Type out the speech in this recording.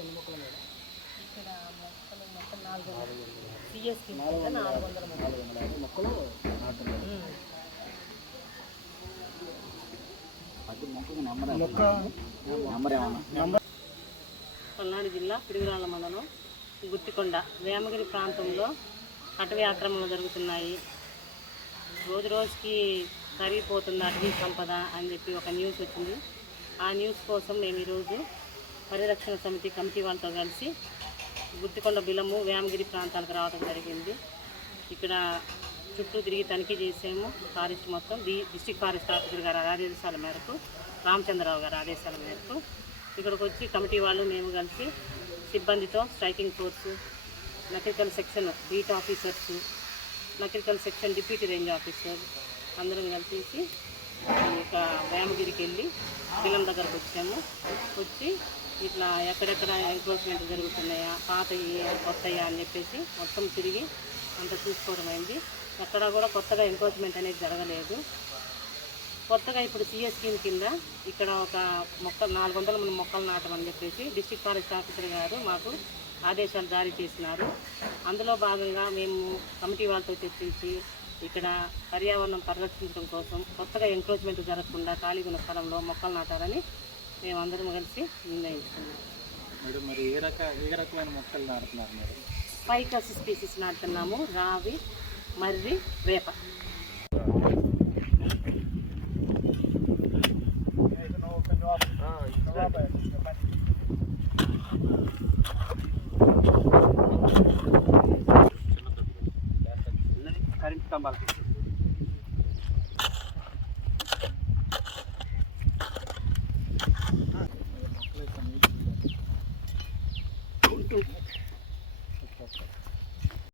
ఎన్ని మొక్కలు ఉన్నాయి ఇక్కడ మొక్కలు మొత్తం నాలుగు సిఎస్కి పల్నాడు జిల్లా పిడుగురాళ్ళ మండలం గుత్తికొండ వేమగిరి ప్రాంతంలో అటవీ ఆక్రమణలు జరుగుతున్నాయి. రోజు రోజుకి కరిగిపోతుంది అటవీ సంపద అని చెప్పి ఒక న్యూస్ వచ్చింది. ఆ న్యూస్ కోసం మేము ఈరోజు పరిరక్షణ సమితి కమిటీ వాళ్ళతో కలిసి గుత్తికొండ బిలము వేమగిరి ప్రాంతాలకు రావడం జరిగింది. ఇక్కడ చుట్టూ తిరిగి తనిఖీ చేసాము. ఫారెస్ట్ మొత్తం డి డిస్టిక్ ఫారెస్ట్ ఆఫీసర్ గారి ఆదేశాల మేరకు రామచంద్రరావు గారి ఆదేశాల మేరకు ఇక్కడికి వచ్చి కమిటీ వాళ్ళు మేము కలిసి సిబ్బందితో striking force Nakirikal section beat officers Nakirikal section deputy range officer అందరం కలిసి ఇక వేమగిరికి వెళ్ళి బిలం దగ్గరకు వచ్చాము. వచ్చి ఇట్లా ఎక్కడెక్కడ ఎంక్రోచ్మెంట్ జరుగుతున్నాయా పాతవి కొత్తయా అని చెప్పేసి మొత్తం తిరిగి అంత చూసుకోవడం అయింది. కూడా కొత్తగా ఎంక్రోచ్మెంట్ అనేది జరగలేదు. కొత్తగా ఇప్పుడు సిఎస్ స్కీమ్ కింద ఇక్కడ ఒక మొక్క నాలుగు వందల మంది మొక్కలు నాటమని చెప్పేసి డిస్ట్రిక్ట్ ఫారెస్ట్ ఆఫీసర్ గారు మాకు ఆదేశాలు జారీ చేసినారు. అందులో భాగంగా మేము కమిటీ వాళ్ళతో చర్చించి ఇక్కడ పర్యావరణం పరిరక్షించడం కోసం కొత్తగా ఎంక్రోచ్మెంట్ జరగకుండా ఖాళీగా ఉన్న స్థలంలో మొక్కలు నాటాలని మేమందరం కలిసి నిర్ణయించుకున్నాం మేడం మరి ఏ రక ఏ రకమైన మొక్కలు నాటుతున్నారు మీరు ఫైకస్ స్పీసీస్ నాటుతున్నాము. రావి మర్రి వేప. కరెంట్ స్తంభాలు YouTube.